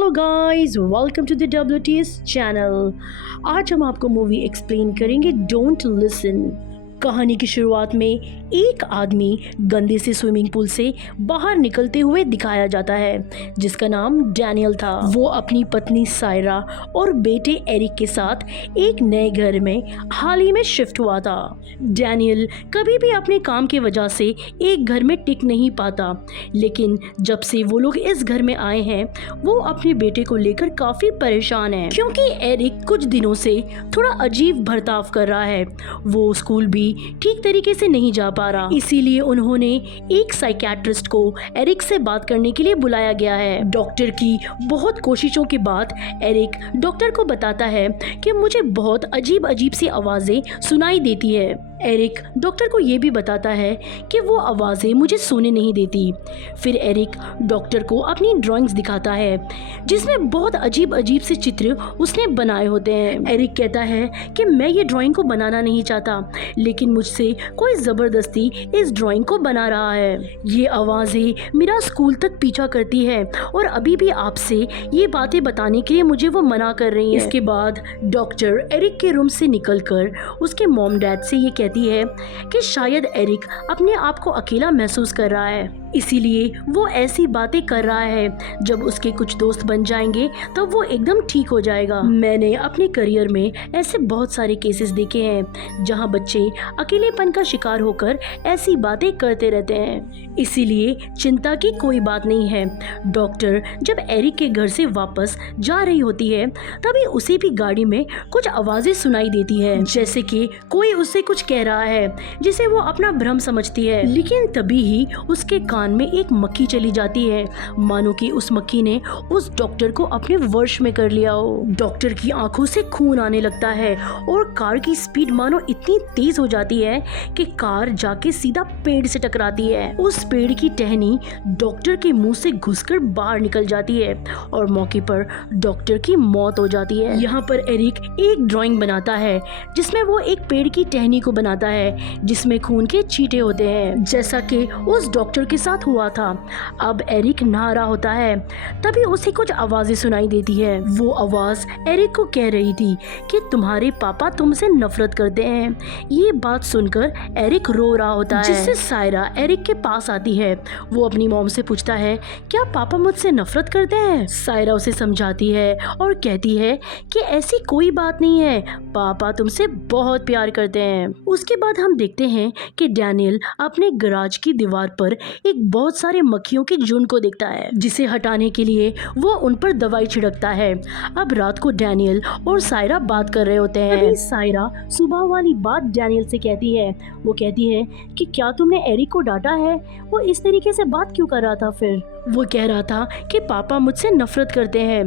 Hello guys, welcome to the WTS channel. आज हम आपको मूवी एक्सप्लेन करेंगे डोंट लिसन। कहानी की शुरुआत में एक आदमी गंदे से स्विमिंग पूल से बाहर निकलते हुए दिखाया जाता है जिसका नाम डैनियल था। वो अपनी पत्नी सायरा और बेटे एरिक के साथ एक नए घर में हाल ही में शिफ्ट हुआ था। डैनियल कभी भी अपने काम की वजह से एक घर में टिक नहीं पाता, लेकिन जब से वो लोग इस घर में आए हैं वो अपने बेटे को लेकर काफी परेशान है क्योंकि एरिक कुछ दिनों से थोड़ा अजीब बर्ताव कर रहा है। वो स्कूल भी ठीक तरीके से नहीं जा पा रहा, इसीलिए उन्होंने एक साइकियाट्रिस्ट को एरिक से बात करने के लिए बुलाया गया है। डॉक्टर की बहुत कोशिशों के बाद एरिक डॉक्टर को बताता है कि मुझे बहुत अजीब अजीब सी आवाजें सुनाई देती है। एरिक डॉक्टर को ये भी बताता है कि वो आवाज़ें मुझे सोने नहीं देती। फिर एरिक डॉक्टर को अपनी ड्राइंग्स दिखाता है जिसमें बहुत अजीब अजीब से चित्र उसने बनाए होते हैं। एरिक कहता है कि मैं ये ड्राइंग को बनाना नहीं चाहता, लेकिन मुझसे कोई ज़बरदस्ती इस ड्राइंग को बना रहा है। ये आवाज़ें मेरा स्कूल तक पीछा करती है और अभी भी आपसे ये बातें बताने के लिए मुझे वो मना कर रही है। इसके बाद डॉक्टर एरिक के रूम से निकलकर उसके मॉम डैड से ये कहती है कि शायद एरिक अपने आप को अकेला महसूस कर रहा है, इसीलिए वो ऐसी बातें कर रहा है। जब उसके कुछ दोस्त बन जाएंगे तब वो एकदम ठीक हो जाएगा। मैंने अपने करियर में ऐसे बहुत सारे केसेस देखे हैं जहां बच्चे अकेलेपन का शिकार होकर ऐसी बातें करते रहते हैं, इसीलिए चिंता की कोई बात नहीं है। डॉक्टर जब एरिक के घर से वापस जा रही होती है तभी उसे भी गाड़ी में कुछ आवाजें सुनाई देती है, जैसे कि कोई उससे कुछ कह रहा है जिसे वो अपना भ्रम समझती है। लेकिन तभी ही उसके कान में एक मक्खी चली जाती है, मानो कि उस मक्खी ने उस डॉक्टर को अपने वश में कर लिया हो। डॉक्टर की आंखों से खून आने लगता है और कार की स्पीड मानो इतनी तेज हो जाती है कि कार जाके सीधा पेड़ से टकराती है। उस पेड़ की टहनी डॉक्टर के मुंह से घुसकर बाहर निकल जाती है और मौके पर डॉक्टर की मौत हो जाती है। यहाँ पर एरिक एक ड्राइंग बनाता है जिसमें वो एक पेड़ की टहनी को बनाता है जिसमें खून के छींटे होते हैं, जैसा कि उस डॉक्टर के साथ हुआ था। अब एरिक नहा रहा होता है तभी उसे कुछ आवाजें सुनाई देती है। वो आवाज एरिक को कह रही थी कि तुम्हारे पापा तुमसे नफरत करते हैं। ये बात सुनकर एरिक रो रहा होता है, जिससे सायरा एरिक के पास आती है। वो अपनी मॉम से पूछता है क्या पापा मुझसे नफरत करते हैं। सायरा उसे समझाती है और कहती है कि ऐसी कोई बात नहीं है, पापा तुमसे बहुत प्यार करते हैं। उसके बाद हम देखते हैं कि डैनियल अपने गराज की दीवार पर एक बहुत सारे मक्खियों के झुंड को देखता है, जिसे हटाने के लिए वो उन पर दवाई छिड़कता है। अब रात को डैनियल और सायरा बात कर रहे होते हैं। अभी सायरा सुबह वाली बात डैनियल से कहती है। वो कहती है कि क्या तुमने एरिक को डांटा है, वो इस तरीके से बात क्यों कर रहा था। फिर वो कह रहा था कि पापा मुझसे नफरत करते हैं।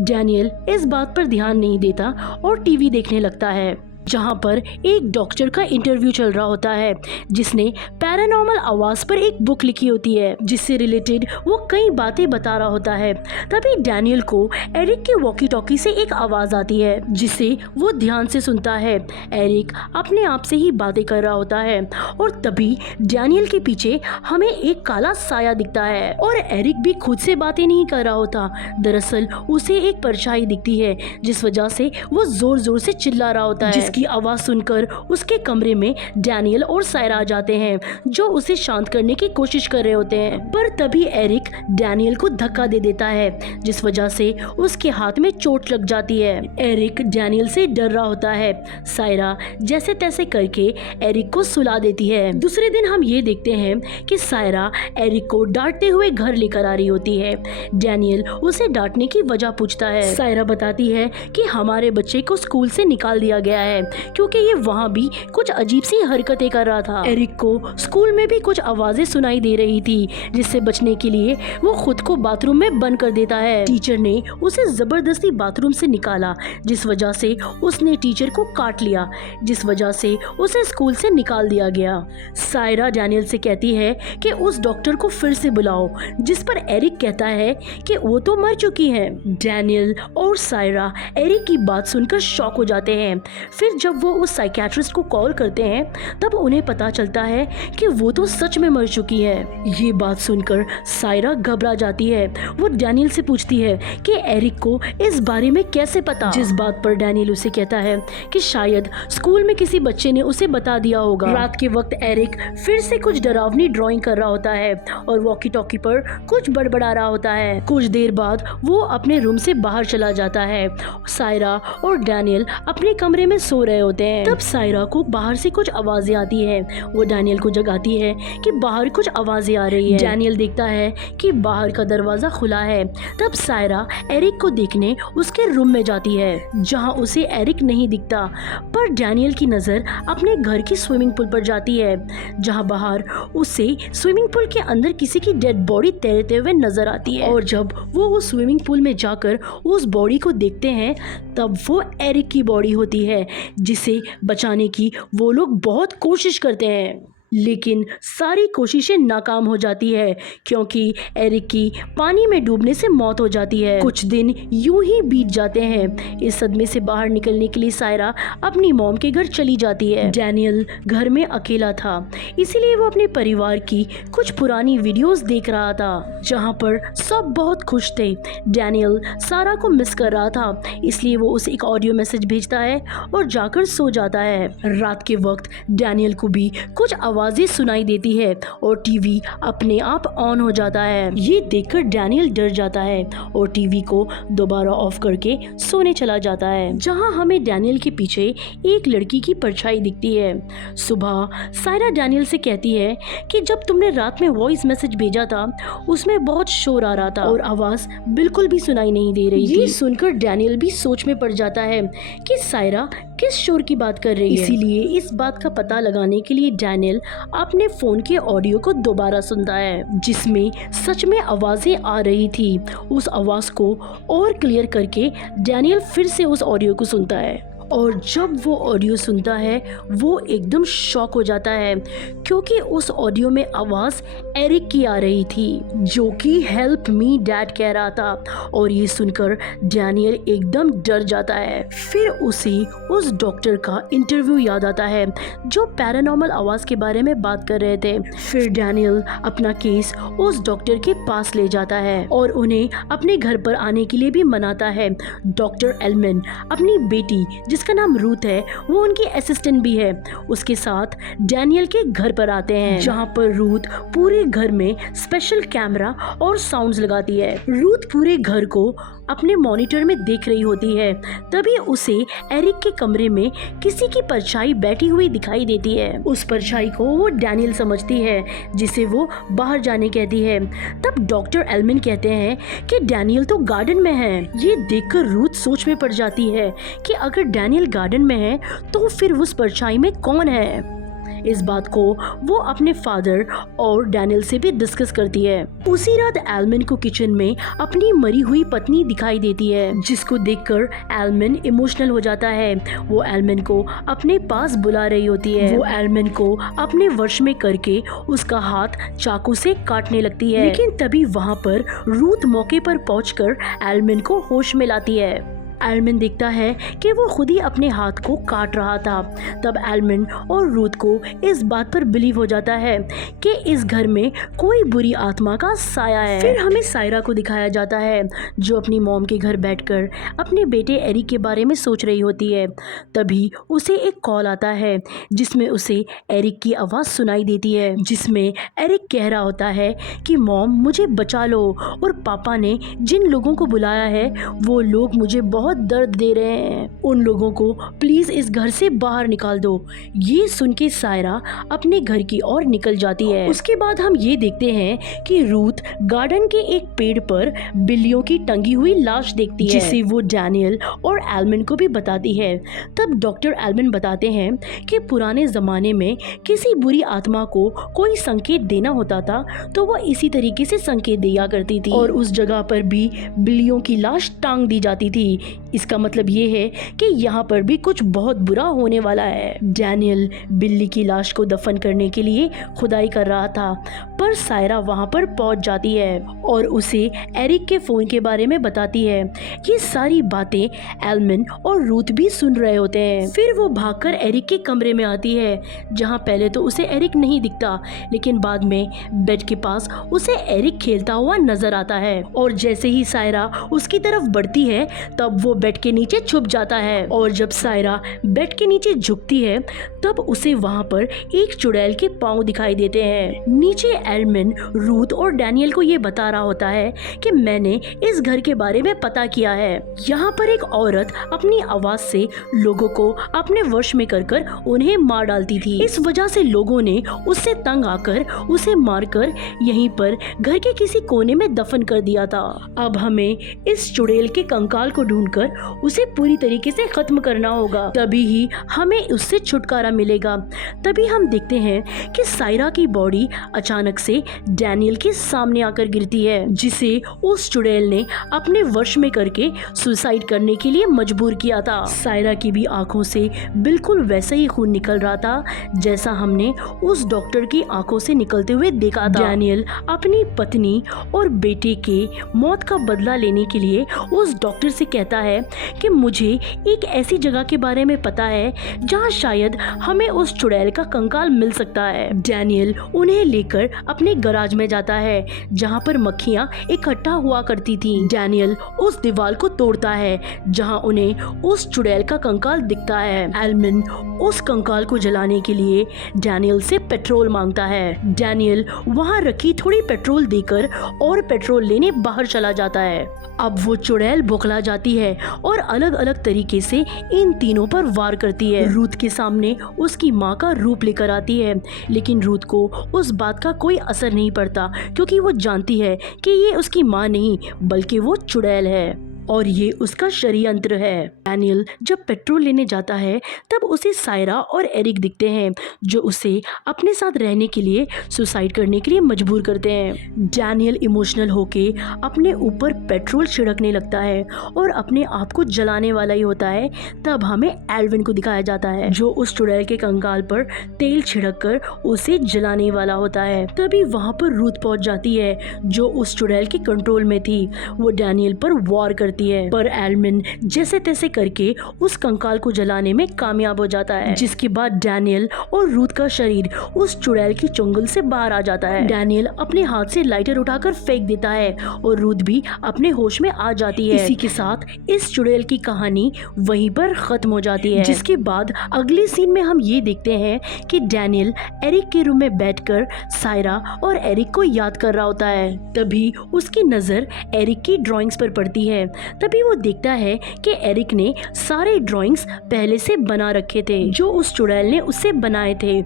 डैनियल इस बात पर ध्यान नहीं देता और टीवी देखने लगता है जहां पर एक डॉक्टर का इंटरव्यू चल रहा होता है जिसने पैरानॉर्मल आवाज पर एक बुक लिखी होती है जिससे रिलेटेड वो कई बातें बता रहा होता है। तभी डैनियल को एरिक के वॉकी टॉकी से एक आवाज आती है जिसे वो ध्यान से सुनता है। एरिक अपने आप से ही बातें कर रहा होता है और तभी डैनियल के पीछे हमें एक काला साया दिखता है और एरिक भी खुद से बातें नहीं कर रहा होता। दरअसल उसे एक परछाई दिखती है जिस वजह से वो जोर जोर से चिल्ला रहा होता है, की आवाज सुनकर उसके कमरे में डैनियल और सायरा आ जाते हैं जो उसे शांत करने की कोशिश कर रहे होते हैं। पर तभी एरिक डैनियल को धक्का दे देता है जिस वजह से उसके हाथ में चोट लग जाती है। एरिक डैनियल से डर रहा होता है। सायरा जैसे तैसे करके एरिक को सुला देती है। दूसरे दिन हम ये देखते हैं कि सायरा एरिक को डांटते हुए घर लेकर आ रही होती है। डैनियल उसे डांटने की वजह पूछता है। सायरा बताती है कि हमारे बच्चे को स्कूल से निकाल दिया गया है क्योंकि ये वहाँ भी कुछ अजीब सी हरकतें कर रहा था। एरिक को स्कूल में भी कुछ आवाजें सुनाई दे रही थी जिससे बचने के लिए वो खुद को बाथरूम में बंद कर देता है। टीचर ने उसे जबरदस्ती बाथरूम से निकाला जिस वजह से उसने टीचर को काट लिया, जिस वजह से उसे स्कूल से निकाल दिया गया। सायरा डैनियल से कहती है कि उस डॉक्टर को फिर से बुलाओ, जिस पर एरिक कहता है कि वो तो मर चुकी है। डैनियल और सायरा एरिक की बात सुनकर शॉक हो जाते हैं। फिर फिर जब वो उस साइकियाट्रिस्ट को कॉल करते हैं तब उन्हें पता चलता है कि वो तो सच में मर चुकी है। ये बात सुनकर सायरा घबरा जाती है। वो डैनियल से पूछती है कि एरिक को इस बारे में कैसे पता, जिस बात पर डैनियल उसे कहता है कि शायद स्कूल में किसी बच्चे ने उसे बता दिया होगा। रात के वक्त एरिक फिर से कुछ डरावनी ड्राइंग कर रहा होता है और वॉकी टॉकी पर कुछ बड़बड़ा रहा होता है। कुछ देर बाद वो अपने रूम से बाहर चला जाता है। सायरा और डैनियल अपने कमरे में सो रहे होते हैं। तब सायरा को बाहर से कुछ आवाजें आती है। वो डैनियल को जगाती है कि बाहर कुछ आवाजें आ रही है। डैनियल देखता है कि बाहर का दरवाजा खुला है। तब सायरा एरिक को देखने उसके रूम में जाती है जहां उसे एरिक नहीं दिखता, पर डैनियल की नजर अपने घर की स्विमिंग पूल पर जाती है जहां बाहर उसे स्विमिंग पूल के अंदर किसी की डेड बॉडी तैरते हुए नजर आती है। और जब वो उस स्विमिंग पूल में जाकर उस बॉडी को देखते हैं तब वो एरिक की बॉडी होती है जिसे बचाने की वो लोग बहुत कोशिश करते हैं, लेकिन सारी कोशिशें नाकाम हो जाती है क्योंकि एरिक की पानी में डूबने से मौत हो जाती है। कुछ दिन यूं ही बीत जाते हैं। इस सदमे से बाहर निकलने के लिए सायरा अपनी मॉम के घर चली जाती है। डैनियल घर में अकेला था, इसीलिए वो अपने परिवार की कुछ पुरानी वीडियोस देख रहा था जहां पर सब बहुत खुश थे। डैनियल सारा को मिस कर रहा था, इसलिए वो उसे एक ऑडियो मैसेज भेजता है और जाकर सो जाता है। रात के वक्त डैनियल को भी कुछ आवाजें सुनाई देती है और टीवी अपने आप ऑन हो जाता है। ये देखकर डैनियल डर जाता है और टीवी को दोबारा ऑफ करके सोने चला जाता है, जहां हमें डैनियल के पीछे एक लड़की की परछाई दिखती है। सुबह सायरा डैनियल से कहती है कि जब तुमने रात में वॉइस मैसेज भेजा था उसमें बहुत शोर आ रहा था और आवाज बिल्कुल भी सुनाई नहीं दे रही थी। ये सुनकर डैनियल भी सोच में पड़ जाता है कि सायरा किस शोर की बात कर रही है। इसीलिए इस बात का पता लगाने के लिए डैनियल अपने फोन के ऑडियो को दोबारा सुनता है जिसमें सच में आवाजें आ रही थी। उस आवाज को और क्लियर करके डैनियल फिर से उस ऑडियो को सुनता है और जब वो ऑडियो सुनता है वो एकदम शॉक हो जाता है क्योंकि उस ऑडियो में आवाज एरिक की आ रही थी जो कि हेल्प मी डैड कह रहा था। और ये सुनकर डैनियल एकदम डर जाता है। फिर उसे उस डॉक्टर का इंटरव्यू याद आता है जो पैरानॉर्मल आवाज के बारे में बात कर रहे थे। फिर डैनियल अपना केस उस डॉक्टर के पास ले जाता है और उन्हें अपने घर पर आने के लिए भी मनाता है। डॉक्टर एलमन अपनी बेटी जिसका नाम रूथ है वो उनकी असिस्टेंट भी है, उसके साथ डैनियल के घर पर आते हैं जहां पर रूथ पूरे घर में स्पेशल कैमरा और साउंड्स लगाती है। रूथ पूरे घर को अपने मॉनिटर में देख रही होती है, तभी उसे एरिक के कमरे में किसी की परछाई बैठी हुई दिखाई देती है। उस परछाई को वो डैनियल समझती है जिसे वो बाहर जाने कहती है। तब डॉक्टर एलमन कहते हैं कि डैनियल तो गार्डन में है। ये देखकर रूथ सोच में पड़ जाती है कि अगर डैनियल गार्डन में है तो फिर उस परछाई में कौन है। इस बात को वो अपने फादर और डैनियल से भी डिस्कस करती है। उसी रात एलमन को किचन में अपनी मरी हुई पत्नी दिखाई देती है जिसको देखकर एलमन इमोशनल हो जाता है। वो एलमन को अपने पास बुला रही होती है। वो एलमन को अपने वश में करके उसका हाथ चाकू से काटने लगती है, लेकिन तभी वहाँ पर रूथ मौके पर पहुंचकर एलमन को होश में लाती है। एलमन देखता है कि वो खुद ही अपने हाथ को काट रहा था। तब एलमन और रूथ को इस बात पर बिलीव हो जाता है कि इस घर में कोई बुरी आत्मा का साया है। फिर हमें सायरा को दिखाया जाता है जो अपनी मॉम के घर बैठकर अपने बेटे एरिक के बारे में सोच रही होती है। तभी उसे एक कॉल आता है जिसमें उसे एरिक की आवाज़ सुनाई देती है जिसमें एरिक कह रहा होता है कि मॉम मुझे बचा लो और पापा ने जिन लोगों को बुलाया है वो लोग मुझे बहुत दर्द दे रहे हैं, उन लोगों को प्लीज इस घर से बाहर निकाल दो। ये सुन के सायरा अपने घर की ओर निकल जाती है। उसके बाद हम ये देखते हैं कि रूथ गार्डन के एक पेड़ पर बिल्लियों की टंगी हुई लाश देखती है जिसे वो डैनियल और एलमन को भी बताती है। तब डॉक्टर एलमन बताते हैं कि पुराने जमाने में किसी बुरी आत्मा को कोई संकेत देना होता था तो वो इसी तरीके से संकेत दिया करती थी और उस जगह पर भी बिल्लियों की लाश टांग दी जाती थी। इसका मतलब ये है कि यहाँ पर भी कुछ बहुत बुरा होने वाला है। डैनियल बिल्ली की लाश को दफन करने के लिए खुदाई कर रहा था, पर सायरा वहाँ पर पहुँच जाती है और उसे एरिक के फ़ोन के बारे में बताती है। ये सारी बातें एल्मिन और रूथ भी सुन रहे होते हैं। फिर वो भागकर एरिक के कमरे में आती है, जहाँ पहले तो उसे एरिक नहीं दिखता, लेकिन बाद में बेड के पास उसे एरिक खेलता हुआ नजर आता है। और जैसे ही सायरा उसकी तरफ बढ़ती है तब वो बेड के नीचे छुप जाता है। और जब सायरा बेड के नीचे झुकती है तब उसे वहाँ पर एक चुड़ैल के पाँव दिखाई देते हैं। नीचे एल्मिन रूथ और डैनियल को ये बता रहा होता है कि मैंने इस घर के बारे में पता किया है। यहाँ पर एक औरत अपनी आवाज से लोगों को अपने वश में कर उन्हें मार डालती थी। इस वजह से लोगों ने उससे तंग आकर उसे मारकर यहीं पर घर के किसी कोने में दफन कर दिया था। अब हमें इस चुड़ैल के कंकाल को ढूंढकर उसे पूरी तरीके से खत्म करना होगा, तभी ही हमें उससे छुटकारा मिलेगा। तभी हम देखते हैं कि सायरा की बॉडी अचानक से डैनियल के सामने आकर गिरती है, जिसे उस चुड़ैल ने अपने वश में करके सुसाइड करने के लिए मजबूर किया था। सायरा की भी आंखों से बिल्कुल वैसा ही खून निकल रहा था जैसा हमने उस डॉक्टर की आंखों से निकलते हुए देखा था। डैनियल अपनी पत्नी और बेटे के मौत का बदला लेने के लिए उस डॉक्टर से कहता है कि मुझे एक ऐसी जगह के बारे में पता है जहां शायद हमें उस चुड़ैल का कंकाल मिल सकता है। डैनियल उन्हें लेकर अपने गराज में जाता है जहां पर मक्खियां इकट्ठा हुआ करती थी। डैनियल उस दीवार को तोड़ता है जहां उन्हें उस चुड़ैल का कंकाल दिखता है। एल्मिन उस कंकाल को जलाने के लिए डैनियल से पेट्रोल मांगता है। डैनियल वहां रखी थोड़ी पेट्रोल देकर और पेट्रोल लेने बाहर चला जाता है। अब वो चुड़ैल बौखला जाती है और अलग अलग तरीके से इन तीनों पर वार करती है। रूथ के सामने उसकी माँ का रूप लेकर आती है, लेकिन रूथ को उस बात का कोई असर नहीं पड़ता क्योंकि वो जानती है कि ये उसकी माँ नहीं बल्कि वो चुड़ैल है और ये उसका षड्यंत्र है। डैनियल जब पेट्रोल लेने जाता है तब उसे सायरा और एरिक दिखते हैं जो उसे अपने साथ रहने के लिए सुसाइड करने के लिए मजबूर करते हैं। डैनियल इमोशनल होके अपने ऊपर पेट्रोल छिड़कने लगता है और अपने आप को जलाने वाला ही होता है। तब हमें एल्विन को दिखाया जाता है जो उस चुड़ैल के कंकाल पर तेल छिड़क कर उसे जलाने वाला होता है। तभी वहाँ पर रूथ पहुँच जाती है जो उस चुड़ैल के कंट्रोल में थी। वो डैनियल पर वार करती है, पर एल्मिन जैसे तैसे करके उस कंकाल को जलाने में कामयाब हो जाता है, जिसके बाद डैनियल और रूथ का शरीर उस चुड़ैल की चुंगल से बाहर आ जाता है। डैनियल अपने हाथ से लाइटर उठाकर फेंक देता है और रूथ भी अपने होश में आ जाती है। इसी के साथ इस चुड़ैल की कहानी वहीं पर खत्म हो जाती है, जिसके बाद अगले सीन में हम ये देखते हैं कि डैनियल एरिक के रूम में बैठकर सायरा और एरिक को याद कर रहा होता है। तभी उसकी नजर एरिक की ड्राइंग्स पर पड़ती है। तभी वो देखता है कि एरिक ने सारे ड्राइंग्स पहले से बना रखे थे जो उस चुड़ैल ने उससे बनाए थे,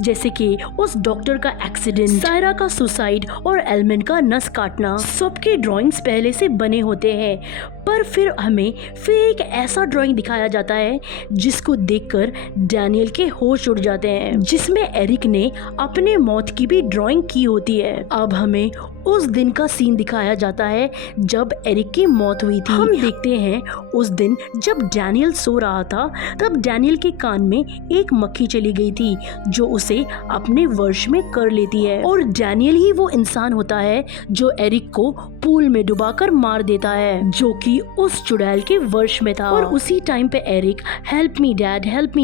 जैसे कि उस डॉक्टर का एक्सीडेंट, सायरा का सुसाइड और एल्मिन का नस काटना। सबके ड्राइंग्स पहले से बने होते हैं, पर फिर हमें एक ऐसा ड्राइंग दिखाया जाता है जिसको देखकर डैनियल के होश उड़ जाते हैं, जिसमें एरिक ने अपने मौत की भी ड्राइंग की होती है। अब हमें उस दिन का सीन दिखाया जाता है जब एरिक की मौत हुई थी। हम देखते हैं उस दिन जब डैनियल सो रहा था तब डैनियल के कान में एक मक्खी चली गई थी जो उसे अपने वश में कर लेती है और डैनियल ही वो इंसान होता है जो एरिक को पूल में डुबाकर मार देता है, जो कि उस चुड़ैल के वश में था। और उसी टाइम पे एरिक हेल्प मी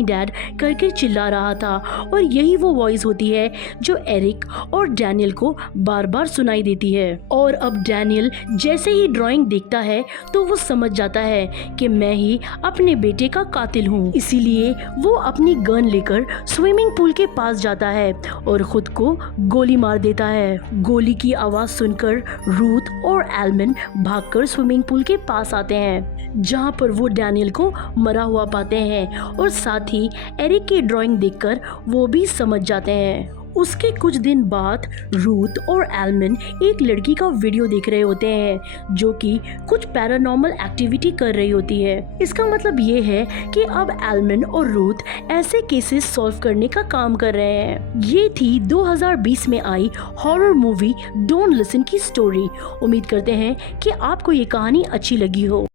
डैड करके चिल्ला रहा था और यही वो वॉइस होती है जो एरिक और डैनियल को बार बार सुनाई देती है। और अब डैनियल जैसे ही ड्राइंग देखता है तो वो समझ जाता है कि मैं ही अपने बेटे का कातिल हूँ। इसीलिए वो अपनी गन लेकर स्विमिंग पूल के पास जाता है और खुद को गोली मार देता है। गोली की आवाज सुनकर रूथ और एल्मिन भागकर स्विमिंग पूल के पास आते हैं, जहाँ पर वो डैनियल को मरा हुआ पाते हैं और साथ ही एरिक की ड्राइंग देखकर वो भी समझ जाते हैं। उसके कुछ दिन बाद रूथ और एल्मिन एक लड़की का वीडियो देख रहे होते हैं जो कि कुछ पैरानॉर्मल एक्टिविटी कर रही होती है। इसका मतलब ये है कि अब एल्मिन और रूथ ऐसे केसेस सॉल्व करने का काम कर रहे हैं। ये थी 2020 में आई हॉरर मूवी डोंट लिसन की स्टोरी। उम्मीद करते हैं कि आपको ये कहानी अच्छी लगी हो।